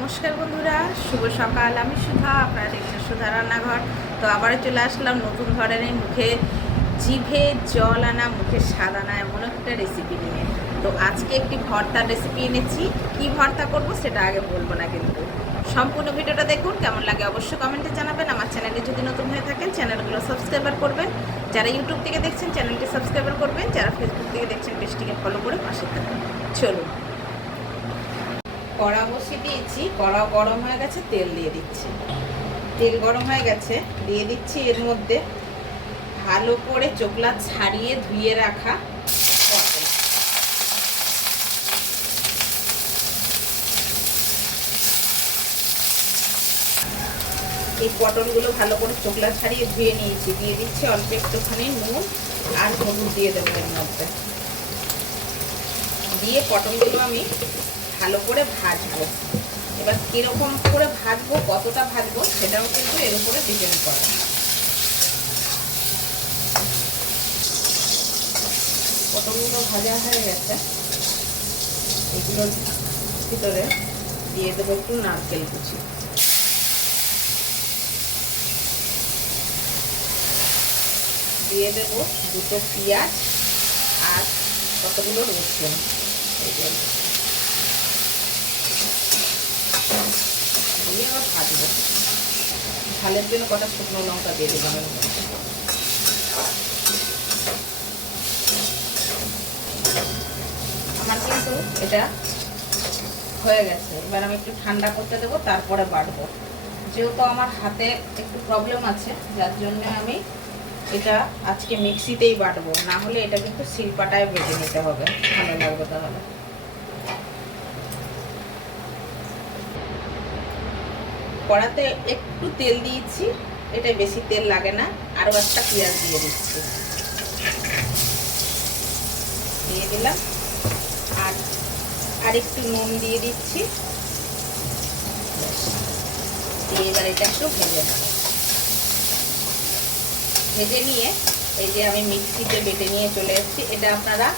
নমস্কার বন্ধুরা, শুভ সকাল। আমি সুধা, আপনারা দেখছেন সুধা রান্নাঘর। তো আবারও চলে আসলাম নতুন ধরনের মুখে জিভে জল আনা, মুখে স্বাদ আনা এমন একটা রেসিপি নিয়ে। তো আজকে একটি ভর্তার রেসিপি এনেছি। কি ভর্তা করব সেটা আগে বলবো না, কিন্তু সম্পূর্ণ ভিডিওটা দেখুন। কেমন লাগে অবশ্যই কমেন্টে জানাবেন। আমার চ্যানেলে যদি নতুন হয়ে থাকেন চ্যানেলগুলো সাবস্ক্রাইবার করবেন। যারা ইউটিউব থেকে দেখছেন চ্যানেলটি সাবস্ক্রাইবার করবেন। যারা ফেসবুক থেকে দেখছেন পেজটিকে ফলো করে পাশে থাকবেন। চলুন, কড়া বসিয়ে দিয়েছি, কড়া গরম হয়ে গেছে, তেল দিয়ে দিচ্ছি। তেল গরম হয়ে গেছে, দিয়ে দিচ্ছি এর মধ্যে ভালো করে চোকলা ছাড়িয়ে ধুয়ে রাখা পটল। এই পটলগুলো ভালো করে চোকলা ছাড়িয়ে ধুয়ে নিয়েছি। দিয়ে দিচ্ছি অল্প একটুখানি নুন আর হলুদ দিয়ে দেবো এর মধ্যে। দিয়ে পটলগুলো আমি ভালো করে ভাজবো। এবার কীরকম করে ভাজবো, কতটা ভাজবো সেটাও কিন্তু এর উপরে ডিপেন্ড করে। পটলগুলো ভাজা হয়ে গেছে, এগুলোর ভিতরে দিয়ে দেবো একটু নারকেল কুচি। দিয়ে দেবো দুটো পেঁয়াজ আর কতগুলো রসুন। দিয়ে আবার ভাজবো। ঝালের জন্য কটা শুকনো লঙ্কা দিয়ে দেবো এর মধ্যে। আমার কিন্তু এটা হয়ে গেছে। এবার আমি একটু ঠান্ডা করতে দেবো, তারপরে বাটবো। যেহেতু আমার হাতে একটু প্রবলেম আছে, যার জন্য আমি এটা আজকে মিক্সিতেই বাটবো, না হলে এটা কিন্তু শিলপাটায় বেটে নিতে হবে, ভালো লাগবে তাহলে। কড়াতে একটু তেল দিয়েছি, এটা বেশি তেল লাগে না। আরও একটা পেঁয়াজ দিয়ে দিচ্ছি, দিয়ে দিলাম। আর একটু নুন দিয়ে দিচ্ছি। দিয়ে এবার এটা একটু ভেজে নেব। ভেজে নিয়ে এই যে আমি মিক্সিতে বেটে নিয়ে চলে এসেছি, এটা আপনারা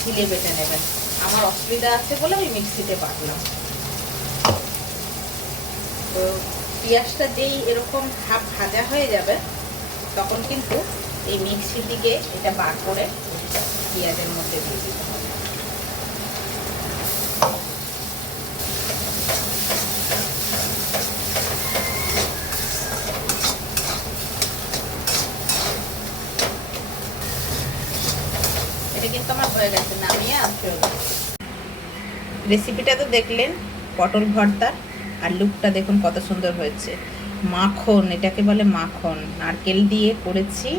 শিলে বেটে নেবেন। আমার অসুবিধা আছে বলে আমি মিক্সিতে বাটলাম। তো পেঁয়াজটা যেই এরকম হাফ ভাজা হয়ে যাবে, তখন কিন্তু এই মিক্সি থেকে এটা বার করে পেঁয়াজের মধ্যে দিয়ে দিতে হবে। এটা কিন্তু আমার হয়ে গেছে, নামিয়ে আসতে হবে। রেসিপিটা তো দেখলেন পটল ভর্তার, আর লুকটা দেখুন কত সুন্দর হয়েছে। মাখন, এটাকে বলে মাখন, নারকেল দিয়ে করেছি।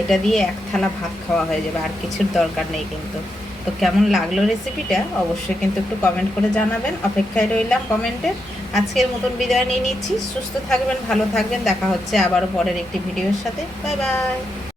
এটা দিয়ে এক থালা ভাত খাওয়া হয়ে যাবে, আর কিছুর দরকার নেই কিন্তু। তো কেমন লাগলো রেসিপিটা অবশ্যই কিন্তু একটু কমেন্ট করে জানাবেন। অপেক্ষায় রইলাম কমেন্টে। আজকের মতন বিদায় নিয়ে নিচ্ছি। সুস্থ থাকবেন, ভালো থাকবেন। দেখা হচ্ছে আবারও পরের একটি ভিডিওর সাথে। Bye bye.